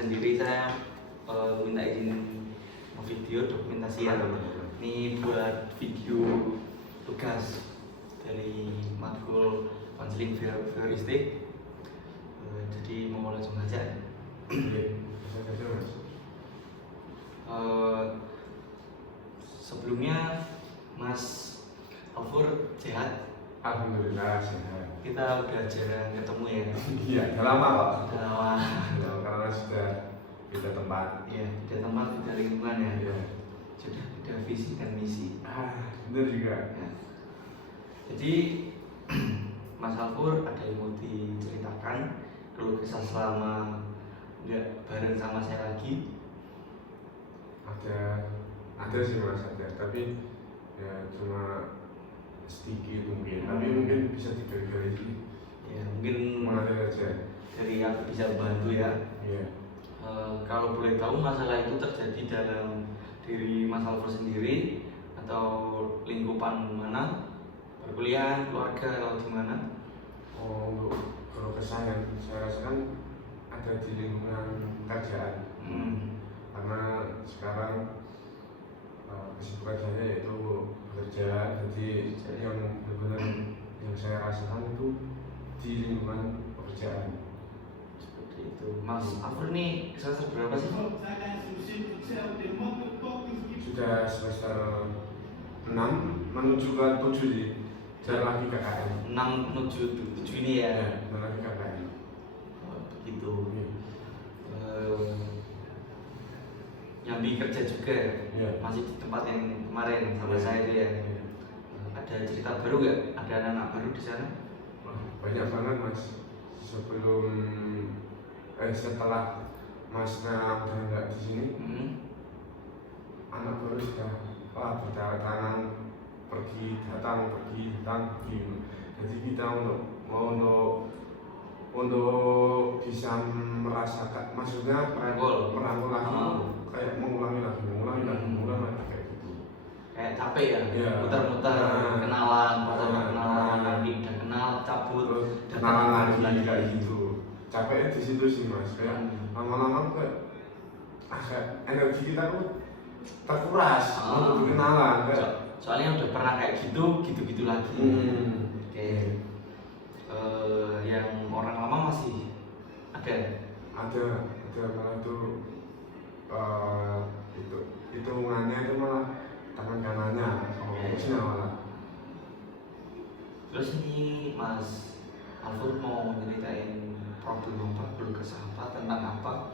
sendiri saya minta izin video dokumentasi ya. Ini buat video tugas dari matkul konseling floristik. Jadi mau langsung aja. Sebelumnya Mas Alfur sehat? Alhamdulillah sehat. Kita udah jarang ketemu ya. Iya, udah lama kok. Udah lama. Karena sudah beda tempat. Iya, beda tempat, beda lingkungan ya. Iya. Sudah beda visi dan misi. Bener juga. Ya. Jadi Mas Alfur ada yang mau diceritakan keluh kesah selama nggak bareng sama saya lagi? Ada sih Mas, ada. Tapi ya cuma sedikit mungkin. Tapi mungkin bisa digali-gali sih. Ya, mungkin mengalir aja. Dari aku bisa bantu ya. Iya. Kalau boleh tahu masalah itu terjadi dalam diri Mas Alfur sendiri atau lingkupan mana? Perkuliahan, keluarga atau di mana? Untuk kalau kesan yang saya rasakan ada di lingkungan kerjaan. Karena sekarang kesibukan saya yaitu bekerja, jadi yang benar-benar yang saya rasakan itu di lingkungan pekerjaan. Seperti itu. Mas Alfur ini semester berapa sih? Sudah semester 6 menuju ke 7 sih. Saya lagi KKN. 6 menuju 7 ini ya. Ya, lagi KKN. Begitu. Nyambi kerja juga ya? Ya. Masih di tempat yang kemarin sama saya itu ya. Ya. Ada cerita baru nggak? Ada anak-anak baru di sana? Banyak banget Mas. Setelah Masnya udah nggak di sini, anak baru sudah berdatangan, pergi datang. Jadi kita untuk bisa merasakan, maksudnya merangkul lagi, kayak mengulangi lagi kayak gitu. Kayak capek ya, Iya. muter-muter, kenalan, nanti udah kenal, cabut, Terus kenalan lagi kayak gitu. Capeknya di situ sih Mas, kayak lama-lama kayak energi kita tuh terkuras untuk kenalan. Soalnya udah pernah kayak gitu lagi. Oke. Yang orang lama masih ada malah tuh itu hitungannya itu malah tangan kanannya sama bosnya malah. Terus ini Mas Alfur mau nyeritain problem apa, keluh kesah apa, tentang apa?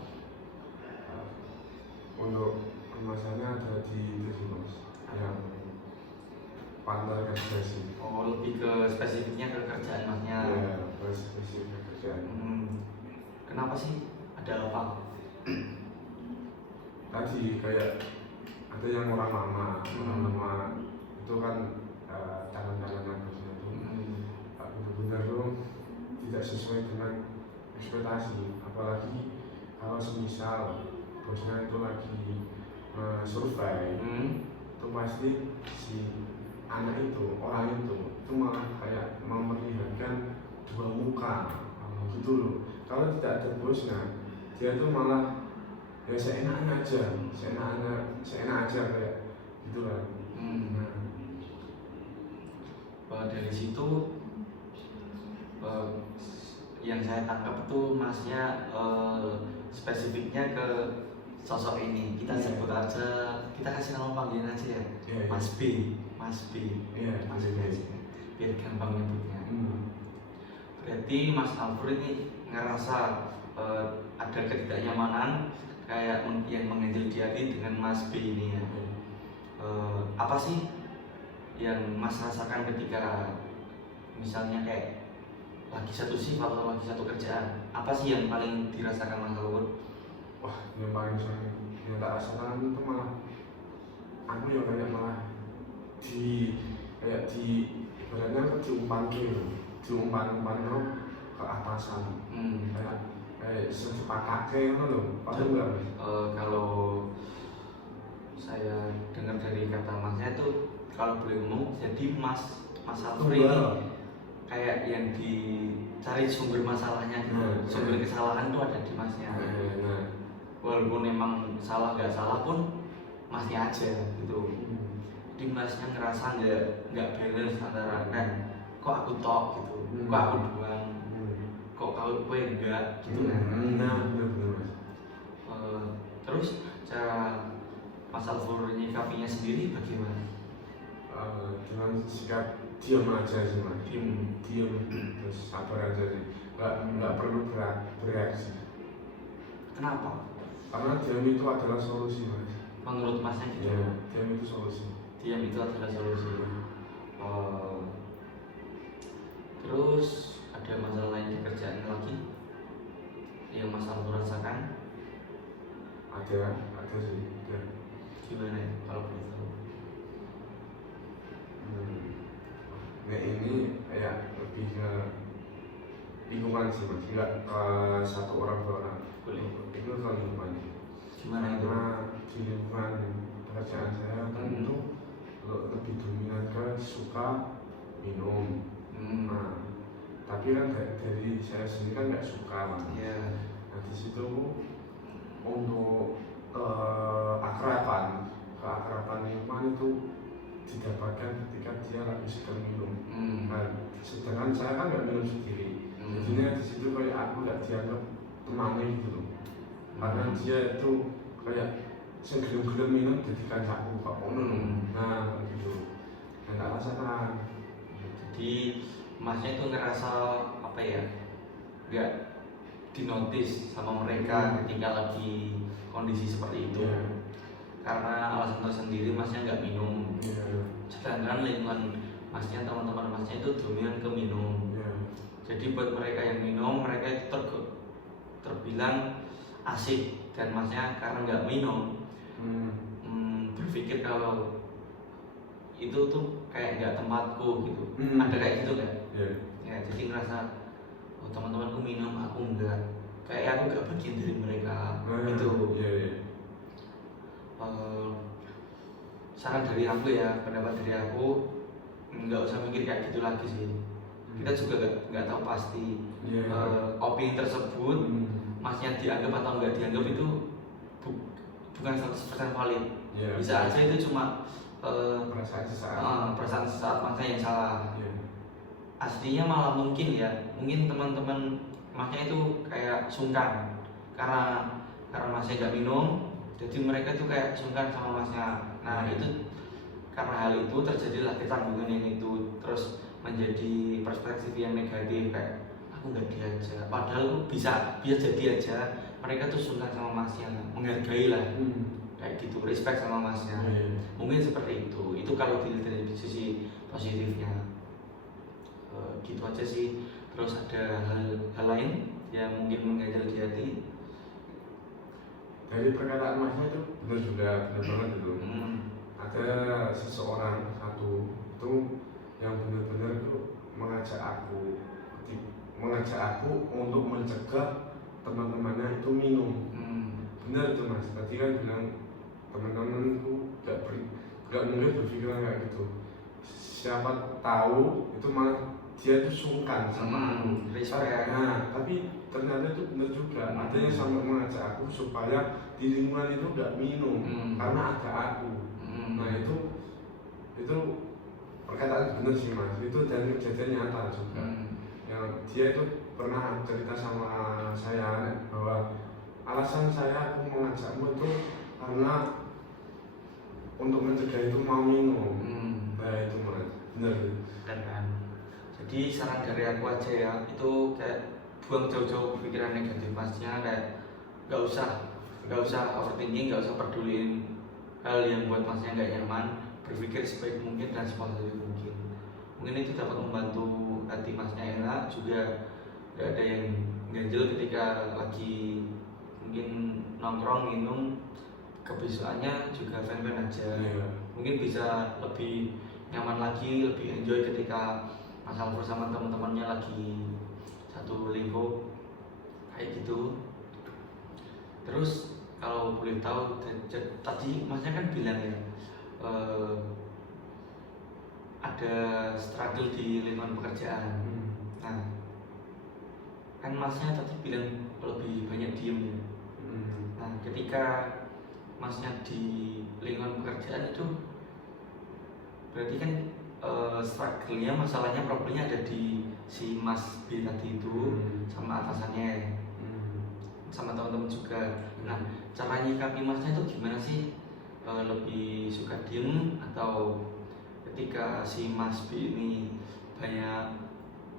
Untuk masalahnya ada di itu sih Mas, yang partner kerja sih. Lebih ke spesifiknya ke kerjaan Masnya. Ya, spesifik kerjaan. Kenapa sih? Ada apa? Tadi kayak ada yang orang lama itu kan tangan-tangan bosnya itu benar-benar tuh tidak sesuai dengan ekspektasi, apalagi kalau semisal bosnya itu lagi survei, itu pasti si anak itu, orang itu malah kayak memperlihatkan dua muka gitu loh. Kalau tidak ada bosnya, dia tuh malah ya seenaknya aja kayak gitu lah. Dari situ yang saya tangkap itu Masnya spesifiknya ke sosok ini. Kita sebut aja, kita kasih nama panggilan aja ya. Mas B. Mas B. Biar gampang nyebutnya. Berarti Mas Alfur ini ngerasa ada ketidaknyamanan kayak yang menghandle dia dengan Mas B ini ya. Apa sih yang Mas rasakan ketika misalnya kayak lagi satu shift atau lagi satu kerjaan? Apa sih yang paling dirasakan Mas Alfur? Wah, yang paling sering yang tak rasakan itu malah aku ya kayak malah ibaratnya diumpan ke atasan. Kayak sepakatnya itu loh, paham nggak Mas? Kalau saya dengar dari kata Masnya itu, kalau boleh ngomong, jadi Mas Alfur ini kayak yang dicari sumber masalahnya gitu. Sumber kesalahan itu ada di Masnya. walaupun emang salah nggak salah pun masnya aja gitu. Jadi masnya ngerasa nggak balance antara kan kok aku tok gitu, kok aku doang, kok kau gue enggak gitu kan. Nah, benar-benar mas. Terus cara Mas Alfur nyikapinya sendiri bagaimana? Dengan sikap diam aja sih mas. Diam. Terus sabar aja sih. Nggak perlu bereaksi. Kenapa? Karena diam itu adalah solusi mas. Menurut masnya gitu? Ya, diam itu solusi. Diam itu adalah solusi. Terus ada masalah lain di kerjaan lagi yang Mas Alfur rasakan? Ada sih. Ya. Gimana ya kalau boleh tahu? Nah ini kayak lebih ke lingkungan sih mas, nggak ke satu orang dua orang. Boleh. Itu ke lingkungan. Gimana itu? Karena di lingkungan pekerjaan saya kan itu lebih dominan ke suka minum. Nah, tapi kan dari saya sendiri kan nggak suka mas. Yeah. Nah di situ untuk keakraban lingkungan itu didapatkan ketika dia lagi sedang minum. Nah, sedangkan saya kan nggak minum sendiri. Jadinya di situ kayak aku nggak dianggap temannya gitu loh. Karena dia itu kayak segelum-gelum minum jadi kancaku kok minum. Nah gitu. Nah nggak rasakan. Jadi masnya itu ngerasa apa ya? Nggak dinotis sama mereka ketika lagi kondisi seperti itu. Karena alasan tersendiri masnya nggak minum. Sedangkan lingkungan masnya, teman-teman masnya itu dominan ke minum. Jadi buat mereka yang minum, mereka itu terbilang asik, dan masnya karena nggak minum berpikir kalau itu tuh kayak nggak tempatku gitu. Ada kayak gitu kan? Ya, jadi ngerasa oh, teman-temanku minum, aku enggak, kayak aku nggak bagian dari mereka gitu. Saran dari aku ya, pendapat dari aku, nggak usah mikir kayak gitu lagi sih. Kita juga nggak tahu pasti opini tersebut masnya dianggap atau nggak dianggap itu bukan 100% valid. Bisa aja itu cuma perasaan sesaat masnya yang salah. Aslinya malah mungkin teman-teman masnya itu kayak sungkan karena masnya nggak minum, jadi mereka tuh kayak sungkan sama masnya. Nah itu karena hal itu terjadilah ketanggungan yang itu, terus menjadi perspektif yang negatif, kayak aku nggak diajak, padahal bisa jadi aja mereka tuh sungkan sama masnya, menghargai lah, kayak gitu, respect sama masnya. Mungkin seperti itu kalau dilihat dari sisi positifnya. Gitu aja sih. Terus ada hal lain yang mungkin mengganjal di hati? Dari perkataan masnya itu benar juga, benar banget itu. Ada seseorang satu itu yang benar-benar itu mengajak aku untuk mencegah teman-temannya itu minum. Benar itu mas. Tadi kan bilang teman-temanku gak mungkin berpikiran kayak gitu. Siapa tahu itu malah dia tuh sungkan sama aku. Nah, tapi ternyata itu benar juga. Ada yang sampai mengajak aku supaya di lingkungan itu gak minum karena ada aku. Nah itu perkataan benar sih mas. Itu dan kejadian nyata juga. Yang dia itu pernah cerita sama saya bahwa alasan aku mengajakmu itu karena untuk mencegah itu mau minum. Nah itu mas, benar. Kan. Jadi saran dari aku aja ya, itu kayak buang jauh-jauh pikiran negatif masnya, kayak gak usah overthinking, gak usah peduliin hal yang buat masnya gak nyaman, berpikir sebaik mungkin dan sepositif mungkin. Mungkin itu dapat membantu hati masnya enak, juga gak ada yang ganjel ketika lagi mungkin nongkrong minum, kebesokannya juga fan-fan aja. Mungkin bisa lebih nyaman lagi, lebih enjoy ketika Mas Alfur sama teman-temannya lagi satu lingkup kayak gitu. Terus kalau boleh tahu, tadi masnya kan bilang ya ada struggle di lingkungan pekerjaan. Nah, kan masnya tadi bilang lebih banyak diem ya. Nah, ketika masnya di lingkungan pekerjaan itu berarti kan struggle-nya, masalahnya, problemnya ada di si Mas B tadi itu sama atasannya, sama teman-teman juga. Nah, cara nyikapi masnya itu gimana sih? Lebih suka diem atau ketika si Mas B ini banyak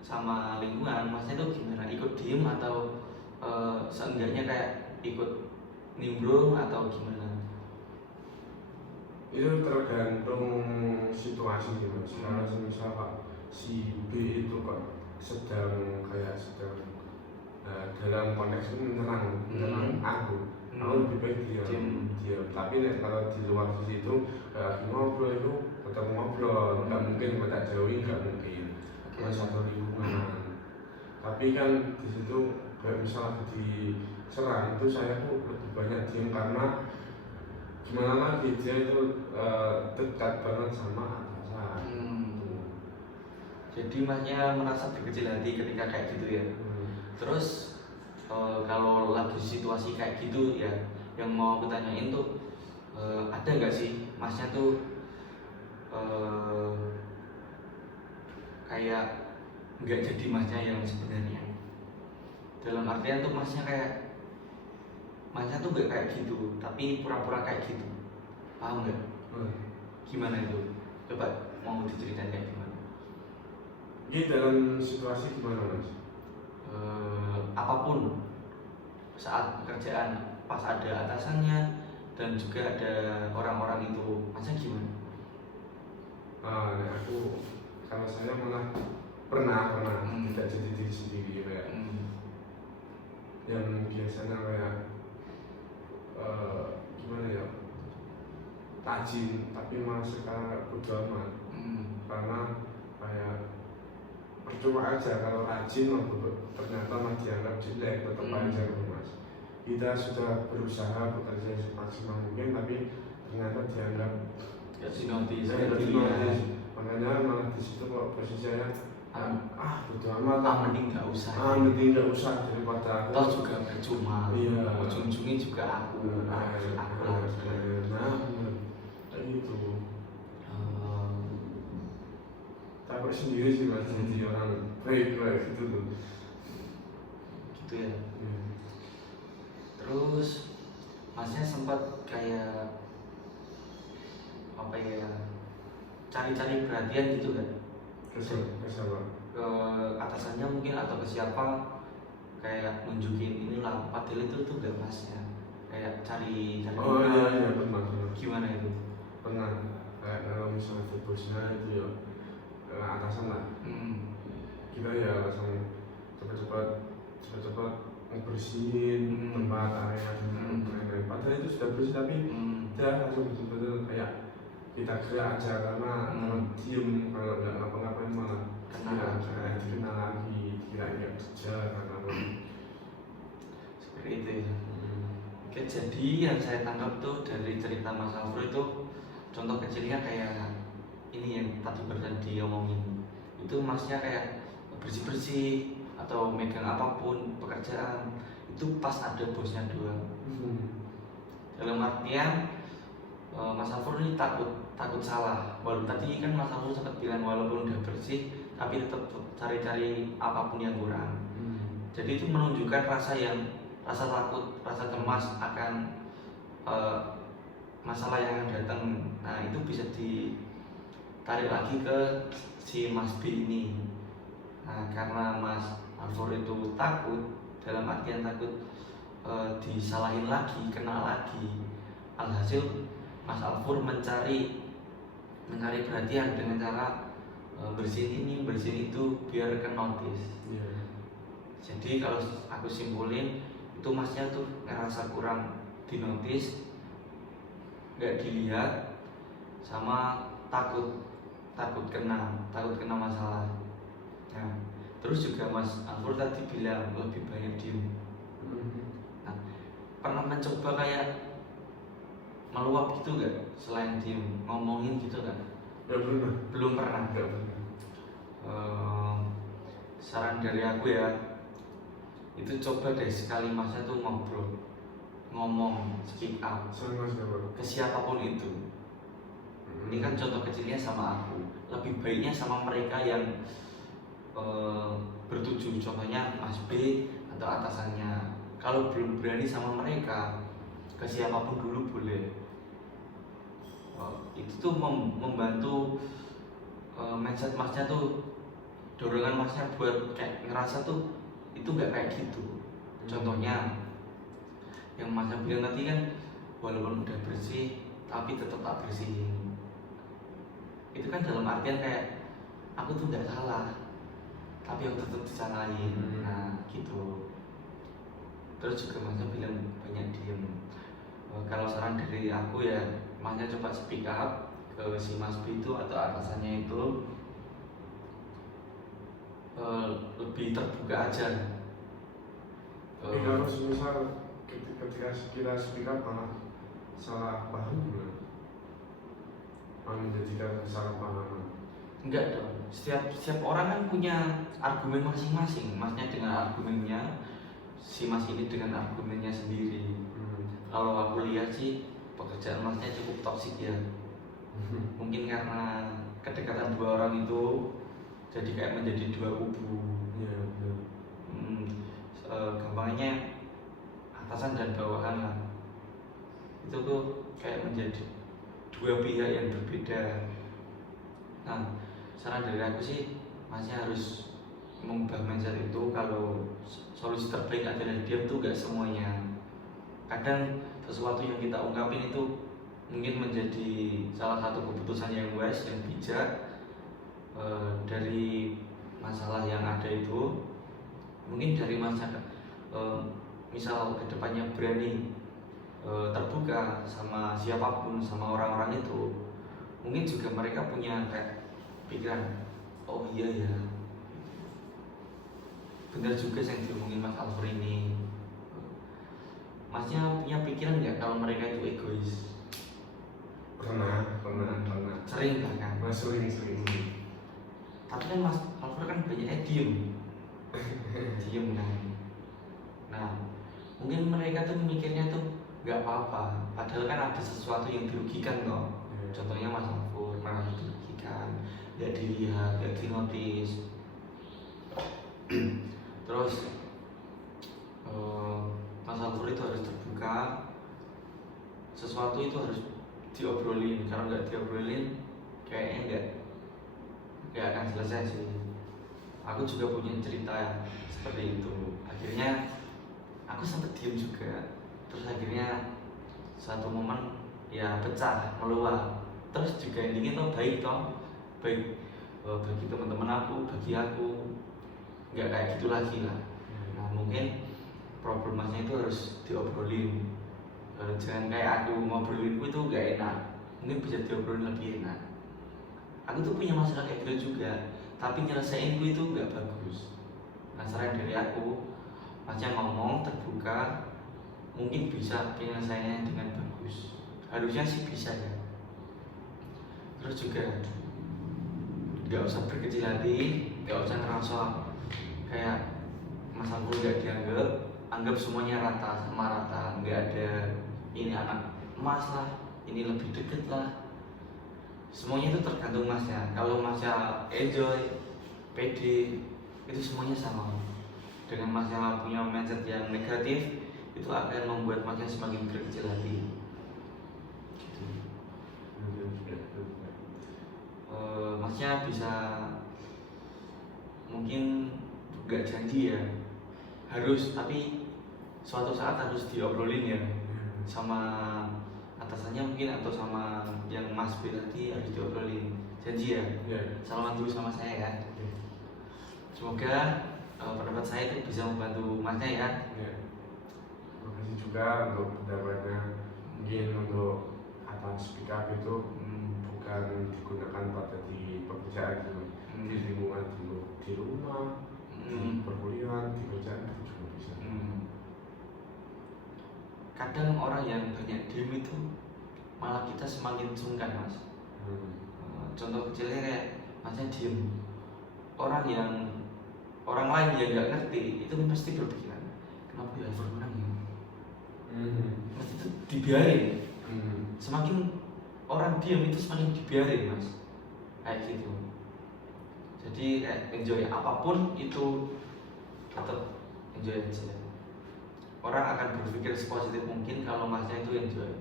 sama lingkungan, masnya itu gimana? Ikut diem atau seenggaknya kayak ikut nimbrung atau gimana? Itu tergantung situasi sih Mas. Kalau misal Pak si B itu kok sedang dalam konteks itu menyerang aku lebih baik diam. Tapi kalau di luar sisi itu ngobrol itu tetap ngobrol, nggak mungkin kita jauhi, nggak mungkin cuma satu lingkungan. Tapi kan di situ kayak misalnya diserang itu saya tuh lebih banyak diam karena gimana lagi dia itu dekat banget sama atasan. Jadi masnya merasa berkecil hati ketika kayak gitu ya. Terus kalau lagi situasi kayak gitu ya, yang mau aku tanyain tuh ada nggak sih masnya tuh kayak nggak jadi masnya yang sebenarnya? Dalam artian tuh masnya tuh nggak kayak gitu, tapi pura-pura kayak gitu. Paham nggak? Gimana itu? Coba mau diceritain kayak gimana? Ini dalam situasi gimana Mas? Apapun, saat pekerjaan, pas ada atasannya dan juga ada orang-orang itu, masnya gimana? Aku kalau saya malah pernah tidak jadi diri sendiri kayak yang biasanya kayak gimana ya, rajin tapi malah sekarang bodo amat. Karena kayak percuma aja kalau rajin ternyata masih dianggap jelek, tetap aja Mas. Kita sudah berusaha bekerja semaksimal mungkin tapi ternyata dianggap dinotis. Makanya malah di situ kok posisi saya bodo amat, mending nggak usah. Mending nggak usah daripada aku. Toh juga percuma. Iya. Ujung-ujungnya juga aku. Kayak gitu. Takut sendiri sih Mas, jadi orang baik gitu tuh. Gitu ya. Terus masnya sempat kayak apa ya, cari-cari perhatian gitu kan? Ke siapa? Ke atasannya mungkin atau ke siapa, kayak nunjukin inilah padahal itu tuh gak masnya, kayak cari. Oh iya pernah. Gimana itu? Pernah. Kayak kalau misalnya di bosnya itu ya atasan lah. Kita ya langsung cepat-cepat ngebersihin tempat area padahal itu sudah bersih tapi dia langsung betul-betul kayak kita gerak aja karena kalau diem, kalau nggak ngapa-ngapain malah dikenal lagi, kira nggak kerja karena seperti itu ya. Oke, jadi yang saya tangkap tuh dari cerita Mas Alfro itu contoh kecilnya kayak ini yang tadi barusan diomongin itu, masnya kayak bersih-bersih atau megang apapun pekerjaan itu pas ada bosnya doang. Dalam artian Mas Alfur ini takut salah. Walaupun tadi kan Mas Alfur sempat bilang walaupun udah bersih tapi tetap cari-cari apapun yang kurang. Jadi itu menunjukkan rasa takut, rasa cemas akan masalah yang akan datang. Nah itu bisa ditarik lagi ke si Mas B ini. Nah karena Mas Alfur itu takut, dalam artian takut disalahin lagi, kena lagi, alhasil Mas Alfur mencari perhatian dengan cara bersihin ini, bersihin itu biar ke notice. Jadi kalau aku simpulin itu masnya tuh ngerasa kurang dinotis, nggak dilihat, sama takut kena masalah. Nah, terus juga Mas Alfur tadi bilang lebih banyak diem. Nah, pernah mencoba kayak meluap gitu gak selain diem, ngomongin gitu kan? Belum pernah. Saran dari aku ya, itu coba deh sekali masnya tuh ngobrol ngomong, speak up sama siapa? ke siapapun itu. Ini kan contoh kecilnya sama aku, lebih baiknya sama mereka yang bertujuh, contohnya Mas B atau atasannya. Kalau belum berani sama mereka, ke siapapun dulu boleh. Itu tuh membantu mindset Masnya tuh, dorongan Masnya buat kayak ngerasa tuh itu nggak kayak gitu. Contohnya yang Masnya bilang tadi kan, walaupun udah bersih tapi tetap tak bersihin. Itu kan dalam artian kayak aku tuh nggak salah tapi aku tetap disalahin. Nah gitu. Terus juga Masnya bilang banyak diem. Kalau saran dari aku ya, Masnya coba speak up ke si Mas B itu atau atasannya itu, lebih terbuka aja. Tapi kalau misal ketika kita speak up malah salah paham gimana? Menjadikan kesalahpahaman. Enggak dong, setiap orang kan punya argumen masing-masing. Masnya dengan argumennya, si Mas ini dengan argumennya sendiri. Kalau aku lihat sih pekerjaan Masnya cukup toksik ya. Mungkin karena kedekatan dua orang itu jadi kayak menjadi dua kubu. Gampangnya atasan dan bawahan lah. Itu tuh kayak menjadi dua pihak yang berbeda. Nah, saran dari aku sih, Masnya harus mengubah mindset itu. Kalau solusi terbaik adalah diam tuh gak semuanya. Kadang sesuatu yang kita ungkapin itu mungkin menjadi salah satu keputusan yang wise, yang bijak dari masalah yang ada itu. Mungkin dari masyarakat, misal kedepannya berani terbuka sama siapapun, sama orang-orang itu, mungkin juga mereka punya kayak pikiran, oh iya ya, benar juga yang diomongin Mas Alfred ini. Masnya punya pikiran nggak kalau mereka itu egois? Pernah. Sering kan? Sering. Tapi kan Mas Alfred kan banyaknya diem kan. Nah, mungkin mereka tuh mikirnya tuh nggak apa-apa, padahal kan ada sesuatu yang dirugikan loh. Contohnya Mas Alfred malah dirugikan, nggak dilihat, nggak dinotis. Terus Mas Alfred itu harus terbuka, sesuatu itu harus diobrolin. Kalau nggak diobrolin, kayaknya nggak akan selesai sih. Aku juga punya cerita seperti itu. Akhirnya aku sempat diem juga. Terus akhirnya suatu momen ya pecah, meluap. Terus juga endingnya tuh baik bagi teman-teman aku, bagi aku nggak kayak gitu lagi lah. Nah mungkin problem Masnya itu harus diobrolin. Jangan kayak aku ngobrolin itu nggak enak. Mungkin bisa diobrolin lebih enak. Aku tuh punya masalah kayak gitu juga, tapi nyelesain itu nggak bagus. Nah saran dari aku, Masnya ngomong terbuka, mungkin bisa penyelesaiannya dengan bagus. Harusnya sih bisa ya. Terus juga nggak usah berkecil hati, nggak usah ngerasa kayak Mas Alfred nggak dianggap, anggap semuanya rata sama rata. Nggak ada ini anak Mas lah, ini lebih deket lah. Semuanya itu tergantung Masnya. Kalau Masnya enjoy, pede, itu semuanya sama. Dengan Masnya punya mindset yang negatif, itu akan membuat Masnya semakin berkecil hati. Gitu. Masnya bisa mungkin gak janji ya, harus, tapi suatu saat harus diobrolin ya sama atasannya mungkin, atau sama yang Mas B tadi, harus diobrolin. Janji ya? Salaman dulu sama saya ya. Semoga pendapat saya itu bisa membantu Masnya ya. Terima kasih juga untuk pendapatnya. Mungkin untuk kata speak up itu bukan digunakan pada di pekerjaan, di lingkungan, di rumah, di perkuliahan, di kerjaan itu juga bisa. Kadang orang yang banyak diem itu malah kita semakin sungkan Mas. Contoh kecilnya kayak Masnya diem, orang lain yang nggak ngerti itu pasti berpikiran, kenapa ya Alfred menang ya? Mas itu dibiarin. Semakin orang diam itu semakin dibiarin mas, kayak gitu. Jadi enjoy apapun itu tetap enjoy aja. Orang akan berpikir sepositif mungkin kalau masnya itu enjoy.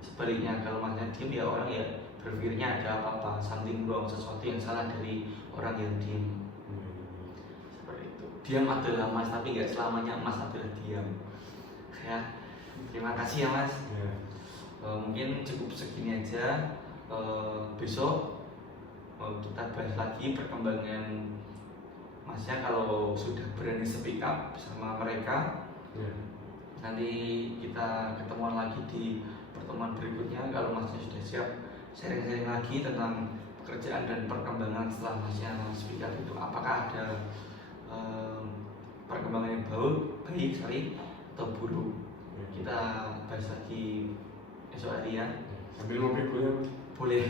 Sebaliknya kalau masnya diem ya orang ya berpikirnya ada apa-apa, something wrong, sesuatu yang salah dari orang yang diem. Seperti itu. Diam adalah mas, tapi nggak selamanya mas adalah diam. Ya, terima kasih ya mas. Mungkin cukup segini aja. Besok kita bahas lagi perkembangan masnya kalau sudah berani speak up bersama mereka. Nanti kita ketemuan lagi di pertemuan berikutnya kalau masnya sudah siap sharing-sharing lagi tentang pekerjaan dan perkembangan setelah masnya speak up itu. Apakah ada perkembangan yang baik sorry atau buruk? Kita bahas lagi esok hari ya. Sambil ngopi dulu Boleh.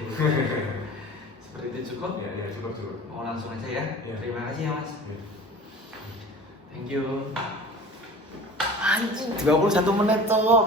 Seperti itu cukup? Ya cukup. Mau langsung aja ya? Terima kasih ya mas. Thank you. Anjing 21 menit toh.